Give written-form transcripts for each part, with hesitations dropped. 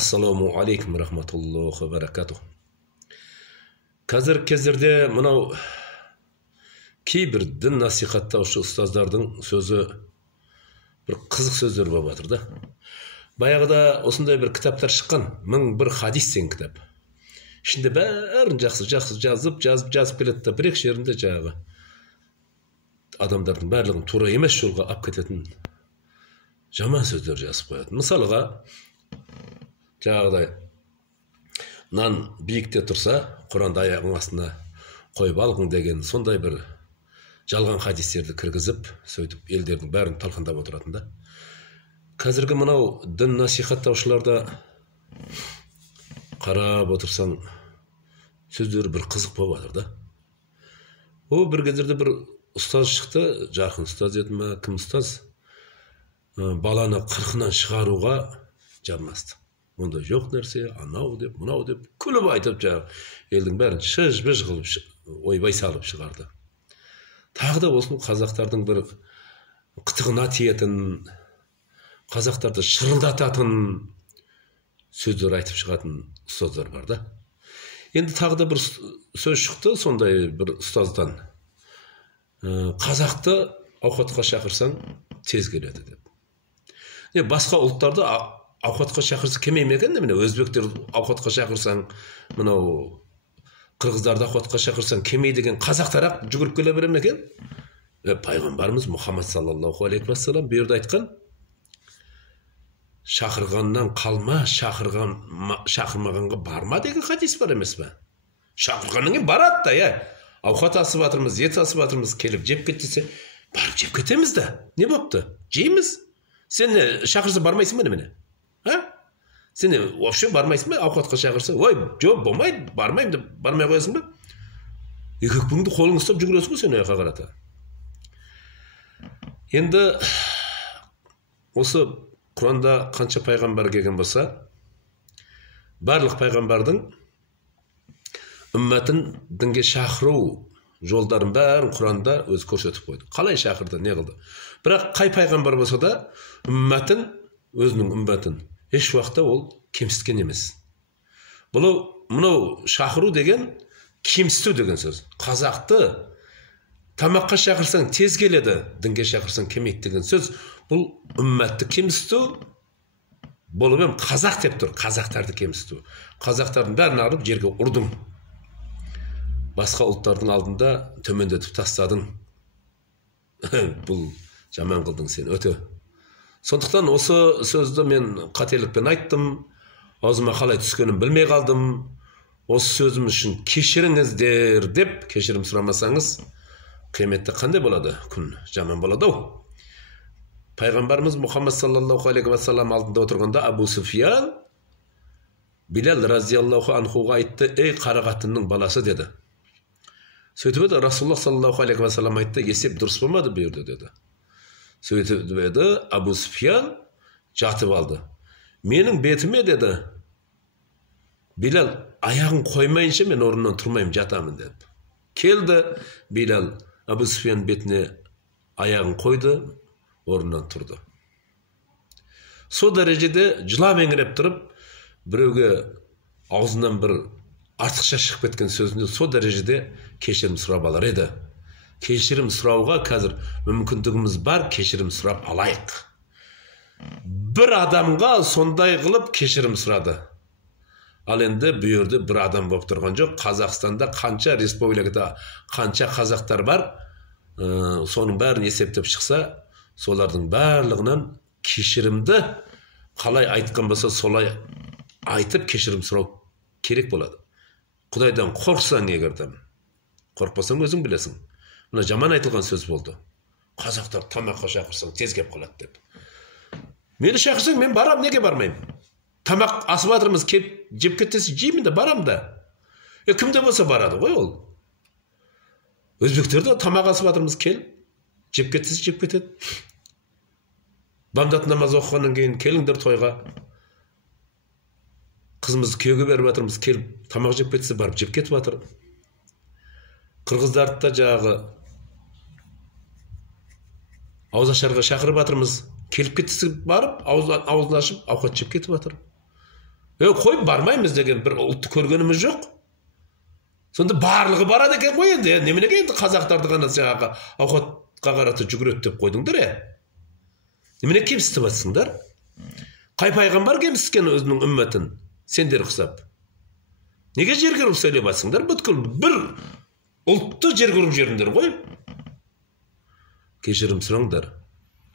Ассаламу алейкум рахматуллахи ва баракатух. Қазір кездерде мынау кейбір дін насихаттаушы ұстаздардың сөзі бір қызық сөздер болып жатыр да. Баяғыда осындай бір кітаптар шыққан, 1001 хадис деген кітап. Ішінде бәрін жақсы жазып келеді да, бір-екі жерінде жаңағы адамдардың барлығын тура емес жолға алып кететін жаман сөздер жазып қояды. Мысалға, жаңағыдай нан биікте тұрса, Құранды аяғың астына қойып алғың деген сондай бір жалған хадистерді кіргізіп, сөйтіп елдердің бәрін талқандап отыратын да. Қазіргі мынау дін насихаттаушыларда қарап отырсаң, сөздері бір қызық болып жатыр да. О, бір кездерде бір ұстаз шықты, жарқын ұстаз еді ма, кім ұстаз? Баланы 40-нан шығаруға жармасты. Онда жоқ нәрсе, анау деп, мынау деп, күліп айтып жаңағы елдің бәрін шыж-быж қылып ойбай салып шығарды. Тағы да осының қазақтардың бір қытығына тиетін, қазақтарды шырылдататын сөздер айтып шығатын ұстаздар бар да. Енді тағы да бір сөз шықты, сондай бір ұстаздан. Қазақты ауқатқа шақырсаң тез келеді деп. Басқа ұлттарды ауқатқа шақырса келмей ме екен? Міне өзбектер ауқатқа шақырсаң, мынау қырғыздарды ауқатқа шақырсаң келмей деген қазақтар-ақ жүгіріп келе бере ме екен? Пайғамбарымыз Мұхаммад саллаллаху алейхи уассалам бұл жерде айтқан: шақырғаннан қалма, шақырмағанға барма деген хадис бар емес пе? Шақырғаннан кейін барады да, ауқат асып жатырмыз, ет асып жатырмыз, келіп жеп кет десе, барып жеп кетеміз да. Не болыпты? Жейміз. Сен шақырса бармайсың ба немене? Сен вообще бармайсың ба? Ауқатқа шақырса, ой, жоқ, болмайды, бармайым деп бармай қоясың ба? Екі-екпіңді қолың ұстап жүгіресің ғой сен аяққа қарата. Енді осы Құранда қанша пайғамбар келген болса, барлық пайғамбардың үмметін дінге шақыру жолдарын бәрін Құранда өзі көрсетіп қойды. Қалай шақырды, не қылды? Бірақ қай пайғамбар болса да, үмметін, өзінің үмметін еш уақытта ол кемсіткен емес. Мынау шақыру деген кемсіту деген сөз. Қазақты тамаққа шақырсаң тез келеді, дінге шақырсаң келмейді деген сөз. Бұл үмметті кемсіту, болып ем қазақ деп тұр, қазақтарды кемсіту. Қазақтардың бәрін алып жерге ұрдың. Басқа ұлттардың алдында төмендетіп тастадың. Бұл жаман қылдың сен, өте. Сондықтан осы сөзді мен қателікпен айттым, аузыма қалай түскенін білмей қалдым. Осы сөзім үшін кешіріңіздер деп, кешірім сұрамасаңыз, қияметте қандай болады? Күн жаман болады ау. Пайғамбарымыз Мұхаммад саллаллаху алейхи уассалам алдында отырғанда Абу Суфиян Билал разияллаху анхуға айтты: ей қарақатынның баласы деді. Сөйтіп еді, Расулаллах саллаллаху алейхи уассалам айтты: есеп дұрыс болмады бұл жерде деді. Сөйтіп еді, Абу Суфиян жатып алды. Менің бетіме деді, Билал аяғын қоймайынша мен орнымнан тұрмаймын, жатамын деді. Келді Билал, Абу Суфиян бетіне аяғын қойды, орнынан тұрды. Со дәрежеде жылап еңіреп тұрып, біреуге аузынан бір артықша шығып кеткен сөзінде со дәрежеде кешірім сұрап алар еді. Кешірім сұрауға қазір мүмкіндігіміз бар, кешірім сұрап алайық. Бір адамға сондай қылып кешірім сұрады. Ал енді бұл жерде бір адам болып тұрған жоқ. Қазақстанда қанша республикада қанша қазақтар бар, соның бәрін есептеп шықса, солардың барлығынан кешірімді қалай айтқан болса солай айтып кешірім сұрау керек болады. Құдайдан қорқсаң егерден, қорқпасаң өзің білесің. Мына жаман айтылған сөз болды. Қазақтар тамаққа шақырсаң тез кеп қалады деп. Мені шақырсаң мен барам, неге бармаймын? Тамақ асып жатырмыз, кеп жеп кетсе жеймін де, барам да. Кімде болса барады ғой ол. Өзбектерде тамақ асып жатырмыз, кел, жеп кетсе жеп кетеді. Бамдат намаз оқығаннан кейін келіңдер тойға. Қызымызды күйеуге беріп жатырмыз, келіп тамақ жеп кетсе барып жеп кетіп жатыр. Қырғыздарды да жағы ауызашарға шақырып жатырмыз, келіп кетсе барып аузын ашып ауқат жеп кетіп жатыр. Қой бармаймыз деген бір ұлтты көргеніміз жоқ. Сонда барлығы барады екен ғой енді. Неменеге енді қазақтарды ғана жаңағы ауқатқа қарата жүгіреді деп қойдыңдар ә? Немене кемсітіп жатсыңдар? Қай пайғамбар кемсіткен өзінің үмметін? Сендер құсап. Неге жерге ұрып сөйлеп жатсыңдар? Бүткіл бір ұлтты жерге ұрып жеріңдер ғой. Кешірім сұраңдар.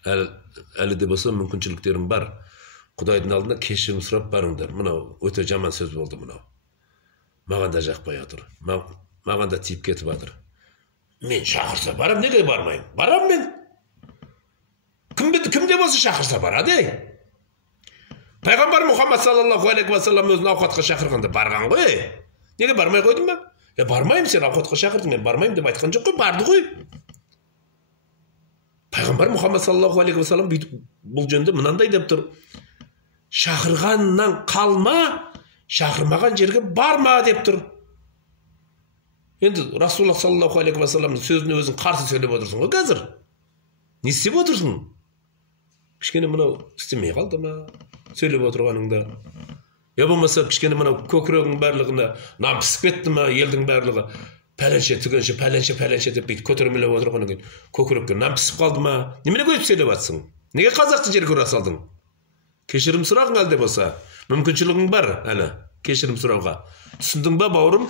Әлі де болса мүмкіншіліктерім бар. Құдайдың алдында кешірім сұрап барыңдар. Мынау өте жаман сөз болды мынау. Маған да жақпай отыр. Маған да тиіп кетіп жатыр. Мен шақырса барам, неге бармаймын? Барам мен. Кімде болса шақырса барады. Пайғамбар Мұхаммад саллаллаху алейхи ва саллам өзін ауқатқа шақырғанда барған ғой. Неге бармай қойдың ба? Бармаймын, сен ауқатқа шақырдың, мен бармаймын деп айтқан жоқ қой, барды ғой. Пайғамбар Мұхаммад саллаллаху алейхи ва саллам бұл жөнде мынандай деп тұр. Шақырғаннан қалма, шақырмаған жерге барма деп тұр. Енді Расулаллах саллаллаху алейхи ва салламның сөзіне өзің қарсы сөйлеп отырсың ғой қазір. Не істеп отырсың? Кішкене мынау істемей қалды ма? Сөйлеп отырғаныңда. Я болмаса кішкене мынау көкірегің барлығына нам пісіп кетті ма, елдің барлығы пәленше түгенше пәленше деп бүйтіп көтермелеп отырғаннан кейін көкірекке нам пісіп қалды ма? Немене көйтіп сөйлеп жатсың? Неге қазақты жерге ұра салдың? Кешірім сұрағың әлде болса, мүмкіншілігің бар әлі кешірім сұрауға. Түсіндің ба, бауырым?